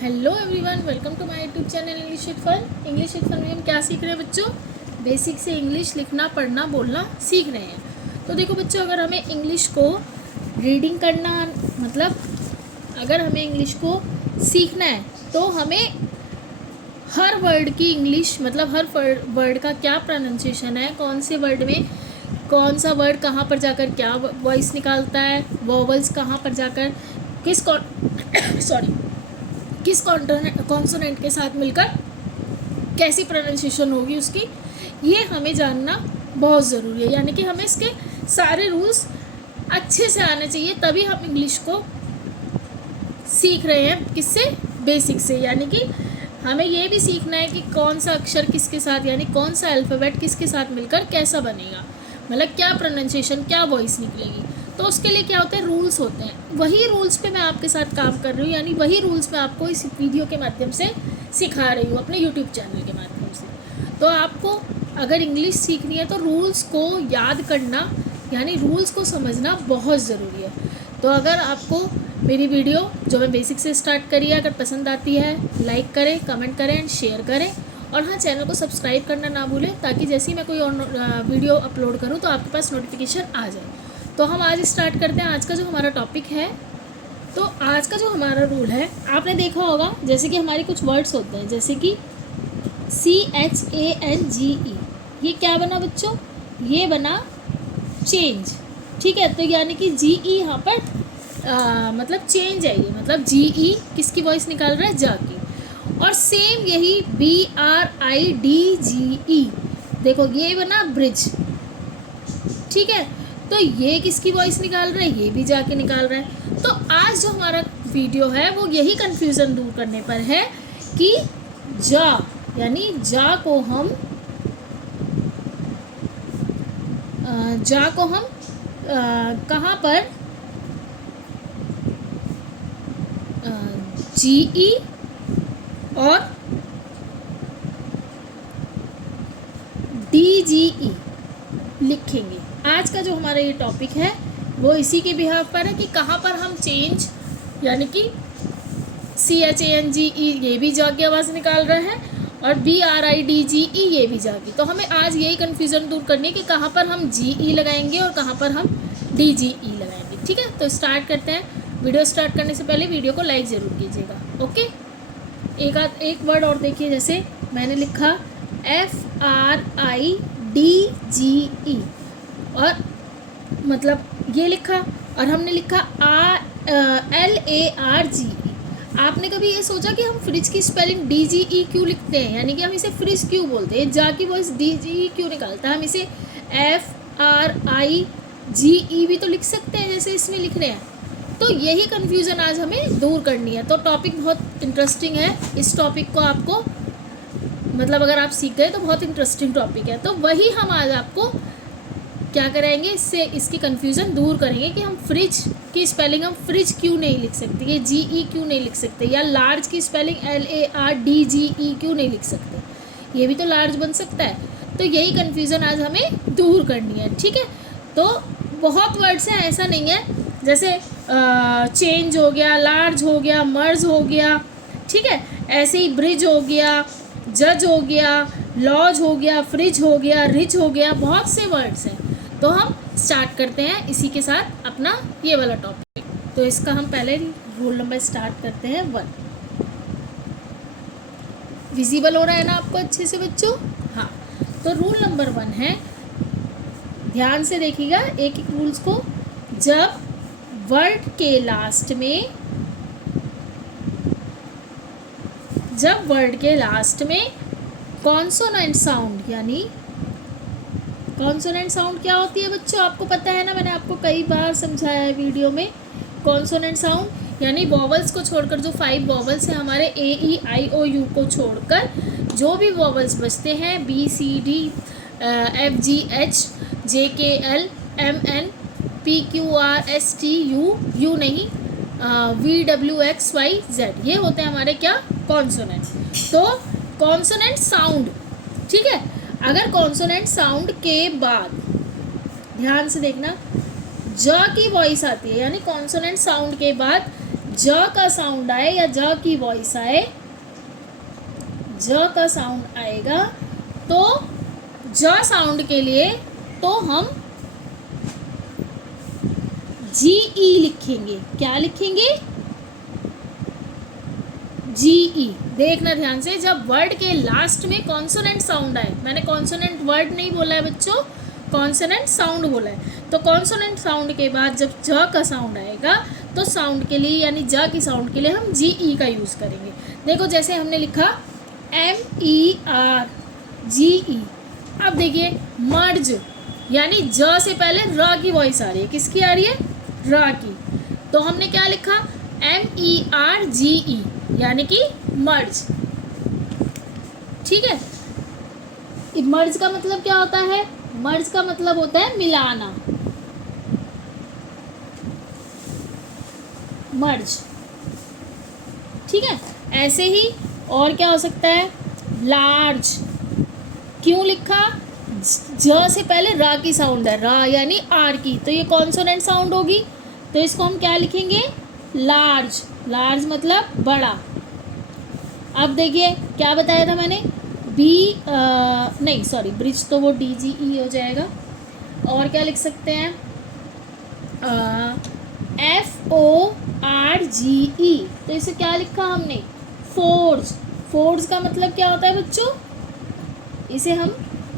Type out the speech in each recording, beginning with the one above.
Hello everyone, welcome to my YouTube channel English with fun. English with fun में हम क्या सीख रहे हैं बच्चों? बेसिक से इंग्लिश लिखना, पढ़ना, बोलना सीख रहे हैं। तो देखो बच्चों, अगर हमें इंग्लिश को रीडिंग करना मतलब अगर हमें इंग्लिश को सीखना है तो हमें हर वर्ड की इंग्लिश मतलब हर वर्ड का क्या प्रोनाउंसिएशन है, कौन से वर्ड में कौन सा वर्ड कहाँ पर जाकर क्या वॉइस निकालता है, वोवल्स कहाँ पर जाकर किस किस कॉन्सोनेंट के साथ मिलकर कैसी प्रोनाउंसिएशन होगी उसकी, ये हमें जानना बहुत ज़रूरी है। यानी कि हमें इसके सारे रूल्स अच्छे से आने चाहिए, तभी हम इंग्लिश को सीख रहे हैं। किससे? बेसिक से। यानी कि हमें ये भी सीखना है कि कौन सा अक्षर किसके साथ, यानी कौन सा अल्फ़ाबेट किसके साथ मिलकर कैसा बनेगा, मतलब क्या प्रोनाउंसिएशन, क्या वॉइस निकलेगी। तो उसके लिए क्या होते हैं? रूल्स होते हैं। वही रूल्स पे मैं आपके साथ काम कर रही हूँ, यानी वही रूल्स मैं आपको इस वीडियो के माध्यम से सिखा रही हूँ, अपने यूट्यूब चैनल के माध्यम से। तो आपको अगर इंग्लिश सीखनी है तो रूल्स को याद करना, यानी रूल्स को समझना बहुत ज़रूरी है। तो अगर आपको मेरी वीडियो जो मैं बेसिक से स्टार्ट करी है अगर पसंद आती है, लाइक करें, कमेंट करें एंड शेयर करें। और हाँ, चैनल को सब्सक्राइब करना ना भूलें, ताकि जैसे ही मैं कोई और वीडियो अपलोड करूँ तो आपके पास नोटिफिकेशन आ जाए। तो हम आज स्टार्ट करते हैं आज का जो हमारा टॉपिक है। तो आज का जो हमारा रूल है, आपने देखा होगा जैसे कि हमारे कुछ वर्ड्स होते हैं, जैसे कि CHANGE, ये क्या बना बच्चों? ये बना चेंज। ठीक है, तो यानी कि GE यहाँ पर मतलब चेंज है, ये मतलब GE किसकी वॉइस निकाल रहा है? जा की। और सेम यही BRIDGE, देखो ये बना ब्रिज। ठीक है, तो ये किसकी वॉइस निकाल रहा है? ये भी जाके निकाल रहा है। तो आज जो हमारा वीडियो है वो यही कन्फ्यूज़न दूर करने पर है कि जा, यानी जा को हम कहाँ पर GE और DGE लिखेंगे। आज का जो हमारा ये टॉपिक है वो इसी के बिहाफ पर है कि कहाँ पर हम चेंज, यानी कि CHANGE ये भी जाके आवाज़ निकाल रहे हैं और BRIDGE ये भी जाके। तो हमें आज यही कन्फ्यूज़न दूर करनी है कि कहाँ पर हम GE लगाएंगे और कहाँ पर हम DGE लगाएंगे। ठीक है, तो स्टार्ट करते हैं। वीडियो स्टार्ट करने से पहले वीडियो को लाइक ज़रूर कीजिएगा। ओके, एक वर्ड और देखिए, जैसे मैंने लिखा FRIDGE और मतलब ये लिखा, और हमने लिखा LARGE। आपने कभी ये सोचा कि हम फ्रिज की स्पेलिंग DGE क्यों लिखते हैं, यानी कि हम इसे फ्रिज क्यों बोलते हैं? जा की वॉइस DGE क्यों निकालता है? हम इसे FRIGE भी तो लिख सकते हैं जैसे इसमें लिख रहे हैं। तो यही कन्फ्यूज़न आज हमें दूर करनी है। तो टॉपिक बहुत इंटरेस्टिंग है। इस टॉपिक को आपको मतलब अगर आप सीख गए तो बहुत इंटरेस्टिंग टॉपिक है। तो वही हम आज आपको क्या करेंगे, इससे इसकी कन्फ्यूज़न दूर करेंगे कि हम फ्रिज की स्पेलिंग हम फ्रिज क्यों नहीं लिख सकते, ये GE क्यों नहीं लिख सकते, या लार्ज की स्पेलिंग LARDGE क्यों नहीं लिख सकते, ये भी तो लार्ज बन सकता है। तो यही कन्फ्यूज़न आज हमें दूर करनी है। ठीक है, तो बहुत वर्ड्स हैं, ऐसा नहीं है। जैसे चेंज हो गया, लार्ज हो गया, मर्ज हो गया, ठीक है, ऐसे ही ब्रिज हो गया, जज हो गया, लॉज हो गया, फ्रिज हो गया, रिच हो गया, बहुत से वर्ड्स हैं। तो हम स्टार्ट करते हैं इसी के साथ अपना ये वाला टॉपिक। तो इसका हम पहले रूल नंबर स्टार्ट करते हैं 1। विजिबल हो रहा है ना आपको अच्छे से बच्चों? हाँ, तो रूल नंबर 1 है, ध्यान से देखिएगा एक एक रूल्स को। जब वर्ड के लास्ट में कॉन्सोनेंट साउंड, यानी कॉन्सोनेंट साउंड क्या होती है बच्चों? आपको पता है ना, मैंने आपको कई बार समझाया है वीडियो में। कॉन्सोनेंट साउंड यानी वॉवल्स को छोड़कर, जो 5 वॉवल्स हैं हमारे AEIOU को छोड़कर, जो भी वॉवल्स बचते हैं BCD FGH JKL MN PQRSTU, U नहीं, VWXYZ, ये होते हैं हमारे क्या? कॉन्सोनेंट। तो कॉन्सोनेंट साउंड, ठीक है, अगर कॉन्सोनेंट साउंड के बाद ध्यान से देखना ज की वॉइस आती है, यानी कॉन्सोनेंट साउंड के बाद ज का साउंड आए या ज की वॉइस आए, ज का साउंड आएगा तो ज साउंड के लिए तो हम जी ई लिखेंगे। क्या लिखेंगे? जी ई। देखना ध्यान से, जब वर्ड के लास्ट में कॉन्सोनेंट साउंड आए, मैंने कॉन्सोनेंट वर्ड नहीं बोला है बच्चों, कॉन्सोनेंट साउंड बोला है, तो कॉन्सोनेंट साउंड के बाद जब ज का साउंड आएगा तो साउंड के लिए यानी ज की साउंड के लिए हम जी ई का यूज़ करेंगे। देखो जैसे हमने लिखा MER, जी ई। अब देखिए मर्ज, यानी ज से पहले र की वॉइस आ रही है, किसकी आ रही है? र की। तो हमने क्या लिखा? MERGE, यानी कि मर्ज। ठीक है, मर्ज का मतलब क्या होता है? मर्ज का मतलब होता है मिलाना, मर्ज। ठीक है, ऐसे ही और क्या हो सकता है? लार्ज। क्यों लिखा? ज से पहले रा की साउंड है, रा यानी आर की, तो ये कॉन्सोनेंट साउंड होगी, तो इसको हम क्या लिखेंगे? लार्ज। लार्ज मतलब बड़ा। अब देखिए क्या बताया था मैंने? नहीं सॉरी, ब्रिज तो वो DGE हो जाएगा। और क्या लिख सकते हैं? FORGE, तो इसे क्या लिखा हमने? फोर्ज। फोर्ज का मतलब क्या होता है बच्चों? इसे हम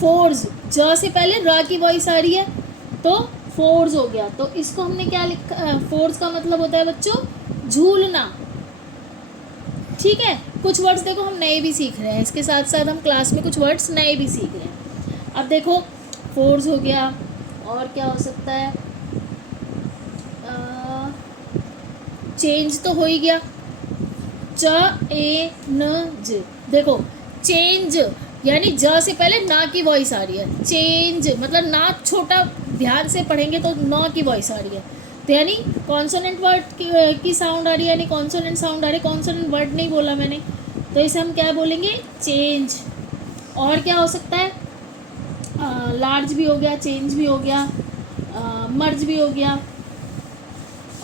फोर्ज, ज से पहले रा की वॉइस आ रही है तो फोर्ज हो गया, तो इसको हमने क्या लिखा? फोर्ज का मतलब होता है बच्चों झूलना। ठीक है, कुछ वर्ड्स देखो हम नए भी सीख रहे हैं, इसके साथ साथ हम क्लास में कुछ वर्ड्स नए भी सीख रहे हैं। अब देखो फोर्ज हो गया, और क्या हो सकता है? चेंज तो हो ही गया, CHANGE। देखो चेंज यानी ज से पहले ना की वॉइस आ रही है, चेंज मतलब ना छोटा, ध्यान से पढ़ेंगे तो न की वॉइस आ रही है, तो यानी कॉन्सोनेंट वर्ड की साउंड आ रही है, यानी कॉन्सोनेंट साउंड आ रही है, कॉन्सोनेंट वर्ड नहीं बोला मैंने, तो इसे हम क्या बोलेंगे? चेंज। और क्या हो सकता है? लार्ज भी हो गया, चेंज भी हो गया, मर्ज भी हो गया,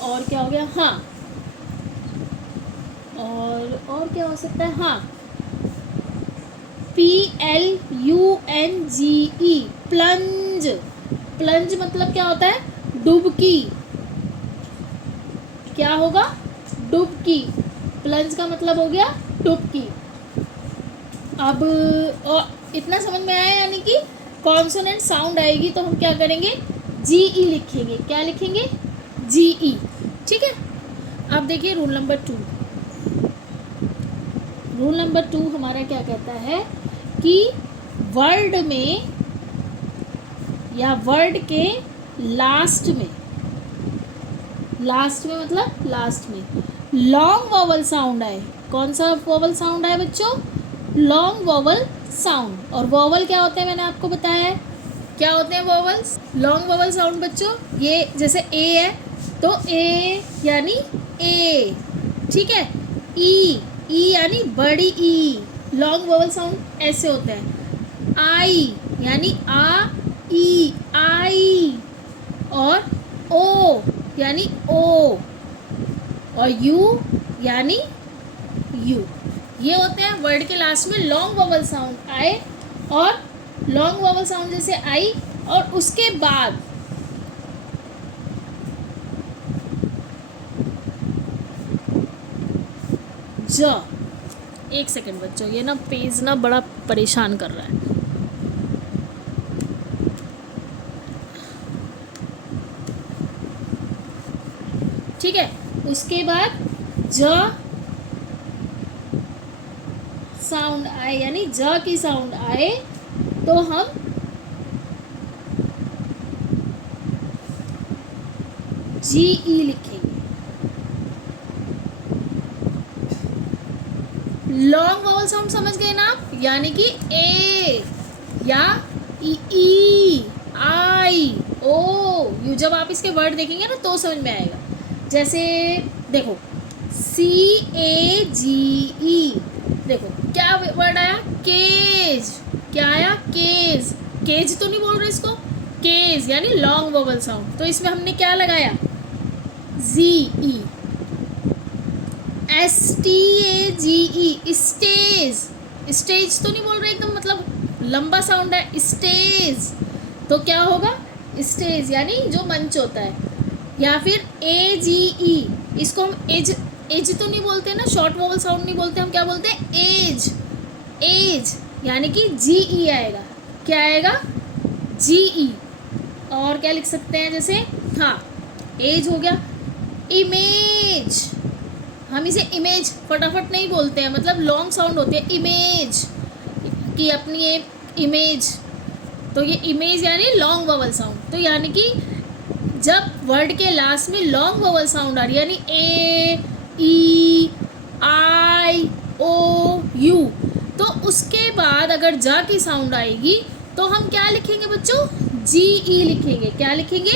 और क्या हो गया? हाँ, और क्या हो सकता है? हाँ, PLUNGE, प्लंज। प्लंज मतलब क्या होता है? डुबकी। क्या होगा? डुबकी। प्लंज का मतलब हो गया डुबकी। अब इतना समझ में आया, यानी कि कॉन्सोनेंट साउंड आएगी तो हम क्या करेंगे? GE लिखेंगे। क्या लिखेंगे? GE। ठीक है, अब देखिए रूल नंबर 2। रूल नंबर 2 हमारा क्या कहता है कि वर्ड में या वर्ड के लास्ट में, लास्ट में मतलब लास्ट में लॉन्ग वॉवल साउंड आए। कौन सा वॉवल साउंड आए बच्चों? Long vowel sound. और वॉवल क्या होते हैं मैंने आपको बताया है, क्या होते हैं वॉवल्स? लॉन्ग वॉवल साउंड बच्चों, ये जैसे ए है तो ए यानी ए, ठीक है, ई, ई यानी बड़ी ई, लॉन्ग वॉवल साउंड ऐसे होते हैं। आई यानी आ, ई, आई, और ओ यानी ओ, और यू यानी यू। ये होते हैं वर्ड के लास्ट में लॉन्ग वॉवल साउंड आए, और लॉन्ग वॉवल साउंड जैसे आई और उसके बाद ज। एक सेकंड बच्चों, ये ना पेज ना बड़ा परेशान कर रहा है। ठीक है, उसके बाद ज साउंड आए, यानी ज की साउंड आए तो हम GE लिखेंगे। लॉन्ग वॉवल साउंड समझ गए ना आप? यानी कि ए या ई, आई, ओ, यू। जब आप इसके वर्ड देखेंगे ना तो समझ में आएगा। जैसे देखो CAGE, देखो क्या वर्ड आया? केज। क्या आया? केज। केज तो नहीं बोल रहे इसको, केज यानी लॉन्ग वोवल साउंड, तो इसमें हमने क्या लगाया? ZE। STAGE, stage. स्टेज तो नहीं बोल रहे एकदम, मतलब लंबा साउंड है, स्टेज। तो क्या होगा, स्टेज यानी जो मंच होता है। या फिर AGE, इसको हम एज, एज तो नहीं बोलते ना, शॉर्ट वोवल साउंड नहीं बोलते, हम क्या बोलते हैं, एज। एज यानी कि GE आएगा। क्या आएगा, GE। और क्या लिख सकते हैं, जैसे हाँ एज हो गया। इमेज, हम इसे इमेज फटाफट नहीं बोलते हैं, मतलब लॉन्ग साउंड होती है, इमेज कि अपनी एक इमेज। तो ये इमेज यानी लॉन्ग वोवल साउंड। तो यानी कि जब वर्ड के लास्ट में लॉन्ग वोवल साउंड आ रही है, यानी A, E, I, O, U, तो उसके बाद अगर जा की साउंड आएगी तो हम क्या लिखेंगे बच्चों, GE लिखेंगे। क्या लिखेंगे,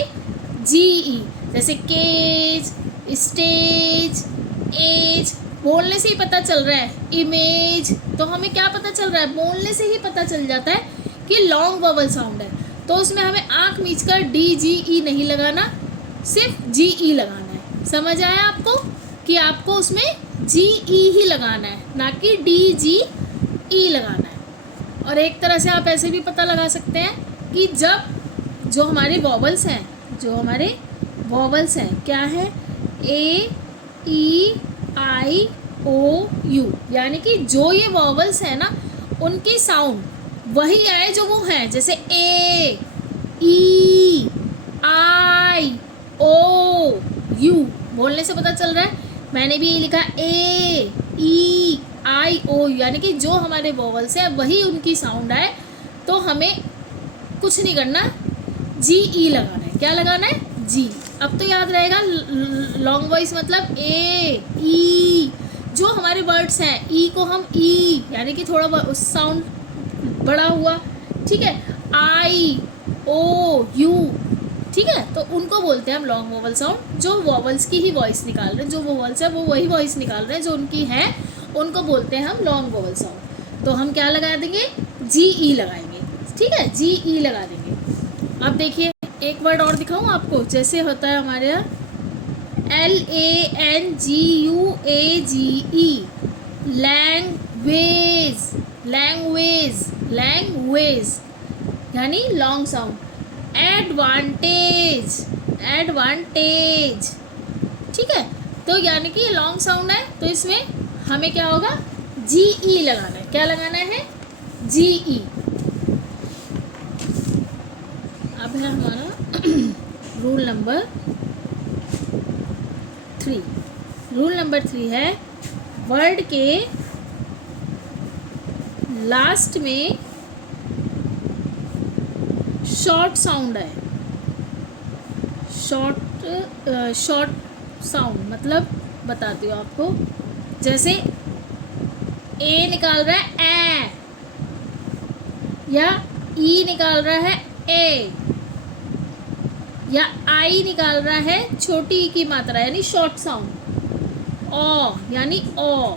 GE। जैसे केज, स्टेज, एज, बोलने से ही पता चल रहा है। इमेज, तो हमें क्या पता चल रहा है, बोलने से ही पता चल जाता है कि लॉन्ग वोवल साउंड है। तो उसमें हमें आँख मीच कर DGE नहीं लगाना, सिर्फ GE लगाना है। समझ आया आपको कि आपको उसमें GE ही लगाना है, ना कि DGE लगाना है। और एक तरह से आप ऐसे भी पता लगा सकते हैं कि जब जो हमारे वॉवल्स हैं, जो हमारे वॉवल्स हैं क्या है, A, E, I, O, U, यानी कि जो ये वॉवल्स हैं ना, उनकी साउंड वही आए जो वो हैं। जैसे A, E, I, O, U, बोलने से पता चल रहा है। मैंने भी ये लिखा A, E, I, O, यानी कि जो हमारे वॉवल्स हैं वही उनकी साउंड आए। तो हमें कुछ नहीं करना, GE लगाना है। क्या लगाना है, G। अब तो याद रहेगा, लॉन्ग वॉइस मतलब A, E, जो हमारे वर्ड्स हैं, E को हम E यानी कि थोड़ा साउंड बड़ा हुआ, ठीक है। I, O, U, ठीक है। तो उनको बोलते हैं हम लॉन्ग वोवल साउंड, जो वॉवल्स की ही वॉइस निकाल रहे हैं, जो वॉवल्स है वो वही वॉइस निकाल रहे हैं जो उनकी है, उनको बोलते हैं हम लॉन्ग वोवल साउंड। तो हम क्या लगा देंगे, GE लगाएंगे, ठीक है, GE लगा देंगे। अब देखिए एक वर्ड और दिखाऊं आपको, जैसे होता है हमारे यहाँ LANGUAGE, लैंग्वेज। लैंग्वेज, लैंग्वेज यानी लॉन्ग साउंड। एडवांटेज, एडवांटेज, ठीक है। तो यानी कि ये लॉन्ग साउंड है, तो इसमें हमें क्या होगा, GE लगाना है। क्या लगाना है, GE। अब है हमारा रूल नंबर 3। रूल नंबर 3 है, वर्ड के लास्ट में शॉर्ट साउंड है। शॉर्ट साउंड मतलब बताती हूँ आपको। जैसे A निकाल रहा है ए, या E निकाल रहा है ए, या I निकाल रहा है छोटी ई की मात्रा यानी शॉर्ट साउंड, ओ यानी ओ,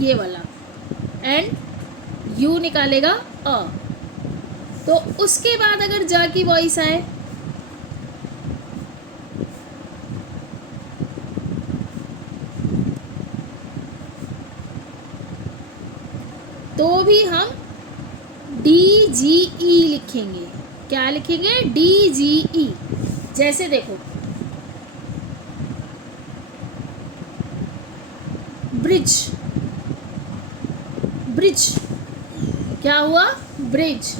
ये वाला, एंड U निकालेगा अ। तो उसके बाद अगर जा की वॉइस आए तो भी हम DGE लिखेंगे। क्या लिखेंगे, DGE। जैसे देखो, ब्रिज, ब्रिज क्या हुआ, ब्रिज।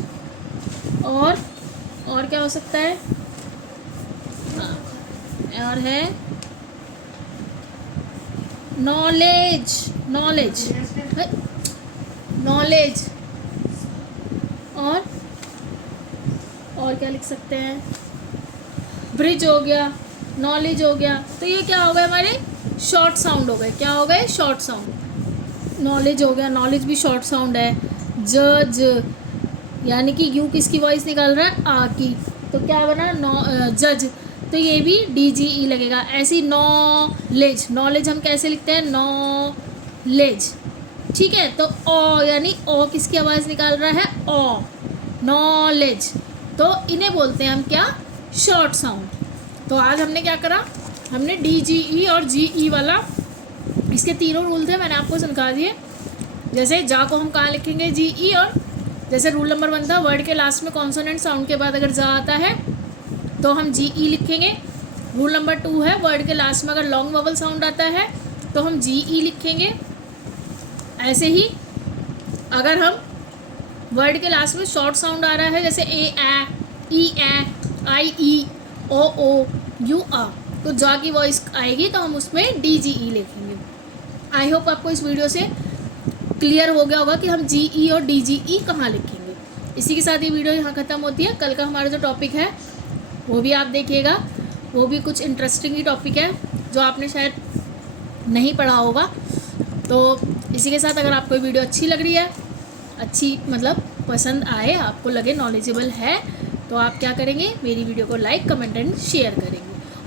और क्या हो सकता है, और है नॉलेज, नॉलेज, नॉलेज। और क्या लिख सकते हैं, ब्रिज हो गया, नॉलेज हो गया। तो ये क्या हो गए, हमारे शॉर्ट साउंड हो गए। क्या हो गए, शॉर्ट साउंड। नॉलेज हो गया, नॉलेज भी शॉर्ट साउंड है। जज यानी कि यू किसकी वॉइस निकाल रहा है, आ की, तो क्या बना, जज। तो ये भी DGE लगेगा। ऐसी नॉलेज, नॉलेज हम कैसे लिखते हैं, नॉलेज, ठीक है। तो ओ यानी ओ किसकी आवाज़ निकाल रहा है, ओ, नॉलेज। तो इन्हें बोलते हैं हम क्या, शॉर्ट साउंड। तो आज हमने क्या करा, हमने DGE और GE वाला इसके तीनों रूल थे, मैंने आपको समझा दिए। जैसे जा को हम कहाँ लिखेंगे, जी ई, और जैसे रूल नंबर 1 था वर्ड के लास्ट में कॉन्सोनेंट साउंड के बाद अगर जा आता है तो हम जी ई लिखेंगे। रूल नंबर 2 है वर्ड के लास्ट में अगर लॉन्ग वोवल साउंड आता है तो हम जी ई लिखेंगे। ऐसे ही अगर हम वर्ड के लास्ट में शॉर्ट साउंड आ रहा है जैसे ए ई आई ई ओ यू आ, तो जा की वॉइस आएगी तो हम उसमें डी जी ई लिखेंगे। आई होप आपको इस वीडियो से क्लियर हो गया होगा कि हम जी ई और डी जी ई कहाँ लिखेंगे। इसी के साथ ये वीडियो यहाँ ख़त्म होती है। कल का हमारा जो टॉपिक है वो भी आप देखिएगा, वो भी कुछ इंटरेस्टिंग ही टॉपिक है जो आपने शायद नहीं पढ़ा होगा। तो इसी के साथ अगर आपको ये वीडियो अच्छी लग रही है, अच्छी मतलब पसंद आए, आपको लगे नॉलेजेबल है, तो आप क्या करेंगे, मेरी वीडियो को लाइक कमेंट एंड शेयर करेंगे।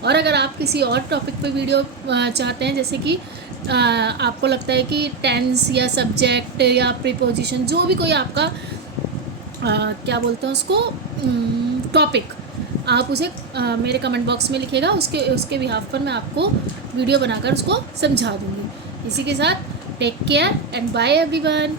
और अगर आप किसी और टॉपिक पे वीडियो चाहते हैं, जैसे कि आपको लगता है कि टेंस या सब्जेक्ट या प्रीपोजिशन, जो भी कोई आपका क्या बोलते हैं उसको टॉपिक, आप उसे मेरे कमेंट बॉक्स में लिखिएगा, उसके बिहाफ पर मैं आपको वीडियो बनाकर उसको समझा दूँगी। इसी के साथ take care and bye everyone.